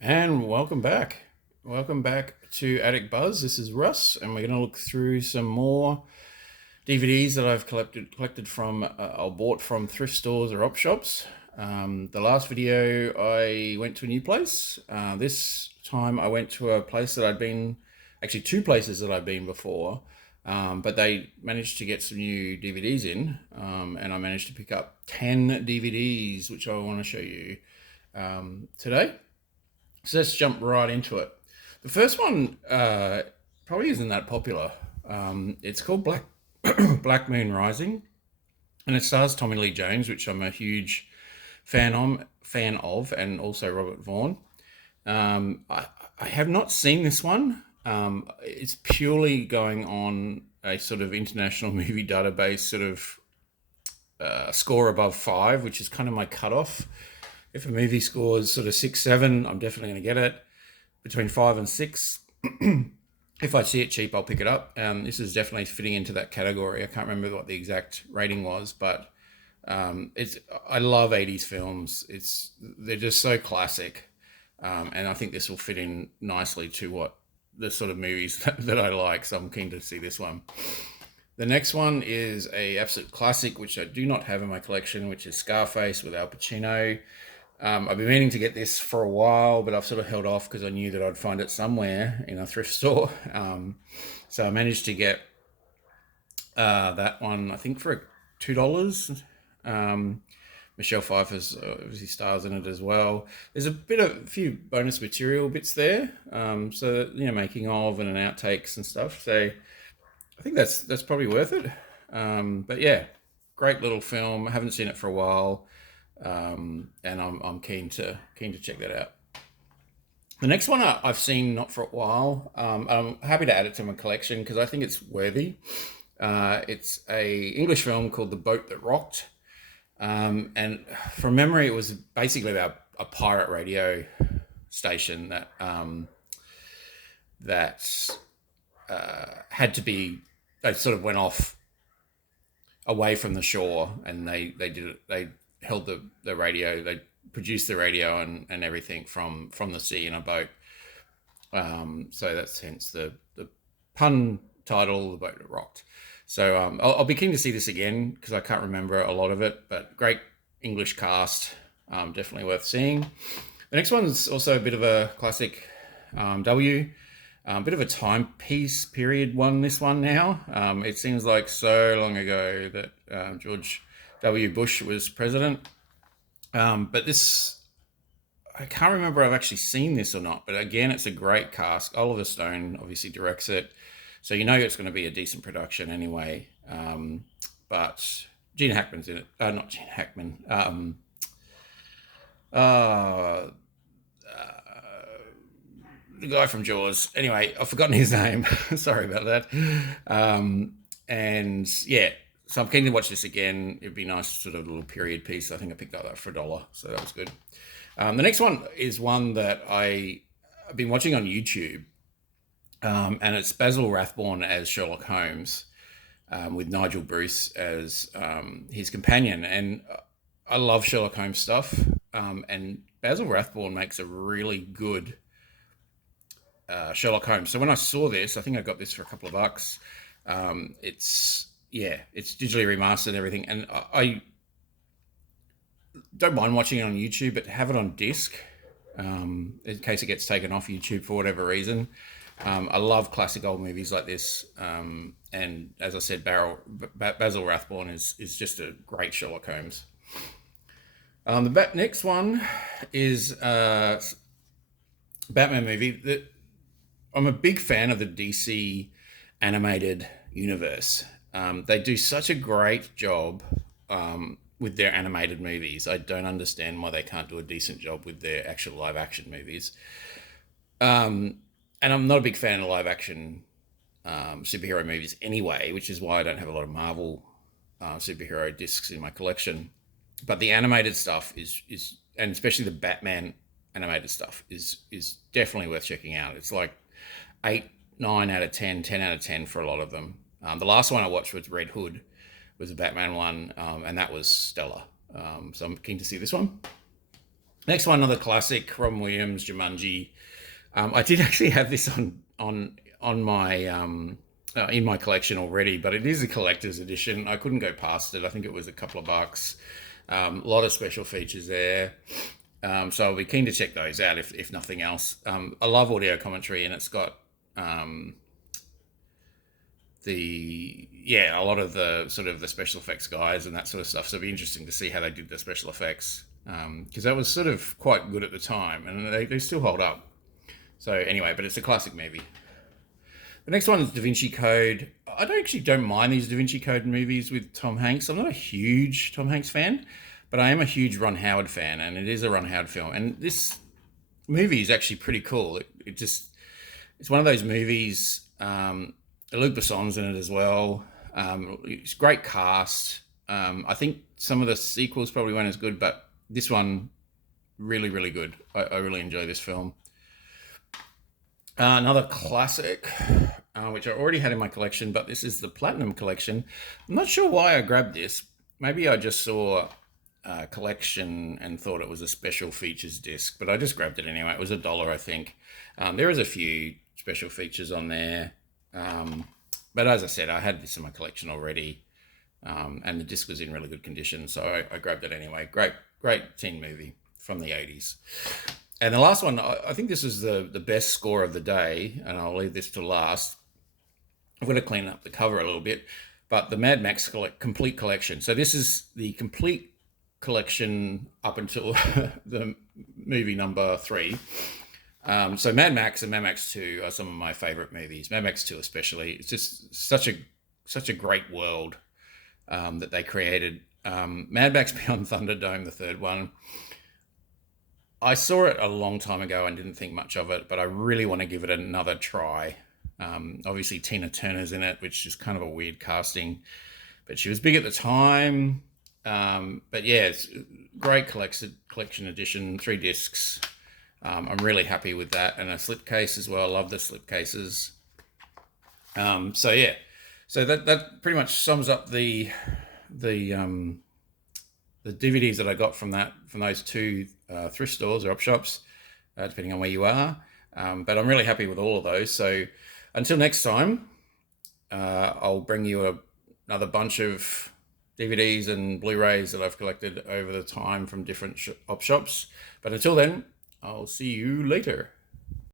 And welcome back. Welcome back to Attic Buzz. This is Russ, and we're going to look through some more DVDs that I've collected from or bought from thrift stores or op shops. The last video, I went to a new place. This time, I went to a place that I'd been, actually two places that I've been before, but they managed to get some new DVDs in, and I managed to pick up 10 DVDs, which I want to show you today. So let's jump right into it. The first one probably isn't that popular. It's called Black Moon Rising, and it stars Tommy Lee Jones, which I'm a huge fan of, and also Robert Vaughn. I have not seen this one. It's purely going on a sort of international movie database sort of score above 5, which is kind of my cutoff. If a movie scores sort of 6, 7, I'm definitely going to get it. Between 5 and 6, if I see it cheap, I'll pick it up. This is definitely fitting into that category. I can't remember what the exact rating was, but it's. I love 80s films. They're just so classic, and I think this will fit in nicely to what the sort of movies that I like. So I'm keen to see this one. The next one is a absolute classic, which I do not have in my collection, which is Scarface with Al Pacino. I've been meaning to get this for a while, but I've sort of held off because I knew that I'd find it somewhere in a thrift store. So I managed to get that one, I think, for $2. Michelle Pfeiffer's obviously stars in it as well. There's a few bonus material bits there, so making of and an outtakes and stuff. So I think that's probably worth it. But yeah, great little film. I haven't seen it for a while, and I'm keen to check that out. The next one I've seen not for a while. I'm happy to add it to my collection because I think it's worthy. It's a English film called The Boat That Rocked, and from memory, it was basically about a pirate radio station that had to be. They sort of went off away from the shore, and they held the radio. They produced the radio and everything from the sea in a boat. So that's hence the pun title, The Boat That Rocked. So I'll be keen to see this again because I can't remember a lot of it, but great English cast, definitely worth seeing. The next one's also a bit of a classic, W. Bit of a timepiece period one, this one now. It seems like so long ago that George W. Bush was president. But this, I can't remember if I've actually seen this or not. But again, it's a great cast. Oliver Stone obviously directs it. So you know it's going to be a decent production anyway. But Gene Hackman's in it. Not Gene Hackman. The guy from Jaws. Anyway, I've forgotten his name. Sorry about that. And yeah, so I'm keen to watch this again. It'd be nice, sort of a little period piece. I think I picked up that for $1, so that was good. The next one is one that I've been watching on YouTube, and it's Basil Rathbone as Sherlock Holmes, with Nigel Bruce as his companion. And I love Sherlock Holmes stuff, and Basil Rathbone makes a really good Sherlock Holmes. So when I saw this, I think I got this for a couple of bucks. It's digitally remastered and everything, and I don't mind watching it on YouTube, but to have it on disc, in case it gets taken off YouTube for whatever reason. I love classic old movies like this, and as I said, Basil Rathbone is just a great Sherlock Holmes. The next one is Batman movie. I'm a big fan of the DC animated universe. They do such a great job with their animated movies. I don't understand why they can't do a decent job with their actual live action movies. And I'm not a big fan of live action superhero movies anyway, which is why I don't have a lot of Marvel superhero discs in my collection. But the animated stuff is and especially the Batman animated stuff is definitely worth checking out. It's like 8, 9 out of 10, 10 out of 10 for a lot of them. The last one I watched was Red Hood, was a Batman one, and that was stellar. So I'm keen to see this one. Next one, another classic, Robin Williams, Jumanji. I did actually have this on my in my collection already, but it is a collector's edition. I couldn't go past it. I think it was a couple of bucks. A lot of special features there. So I'll be keen to check those out if nothing else. I love audio commentary, and it's got a lot of the sort of the special effects guys and that sort of stuff. So it'll be interesting to see how they did the special effects, because that was sort of quite good at the time, and they still hold up. So anyway, but it's a classic movie. The next one is Da Vinci Code. I don't mind these Da Vinci Code movies with Tom Hanks. I'm not a huge Tom Hanks fan, but I am a huge Ron Howard fan, and it is a Ron Howard film. And this movie is actually pretty cool. It's one of those movies. Luc Besson's in it as well. It's a great cast. I think some of the sequels probably weren't as good, but this one really, really good. I really enjoy this film. Another classic, which I already had in my collection, but this is the Platinum Collection. I'm not sure why I grabbed this. Maybe I just saw a collection and thought it was a special features disc, but I just grabbed it anyway. It was $1, I think. There is a few special features on there. But as I said, I had this in my collection already, and the disc was in really good condition, so I grabbed it anyway. Great teen movie from the 80s. And the last one, I think this is the best score of the day, and I'll leave this to last. I'm going to clean up the cover a little bit, but the Mad Max complete collection. So this is the complete collection up until the movie number 3. So Mad Max and Mad Max 2 are some of my favorite movies. Mad Max 2 especially. It's just such a great world that they created. Mad Max Beyond Thunderdome, the third one. I saw it a long time ago and didn't think much of it, but I really want to give it another try. Obviously Tina Turner's in it, which is kind of a weird casting, but she was big at the time. But yeah, it's great collection edition, 3 discs. I'm really happy with that, and a slipcase as well. I love the slipcases. So yeah, so that pretty much sums up the DVDs that I got from those 2 thrift stores or op shops, depending on where you are. But I'm really happy with all of those. So until next time, I'll bring you another bunch of DVDs and Blu-rays that I've collected over the time from different op shops. But until then, I'll see you later.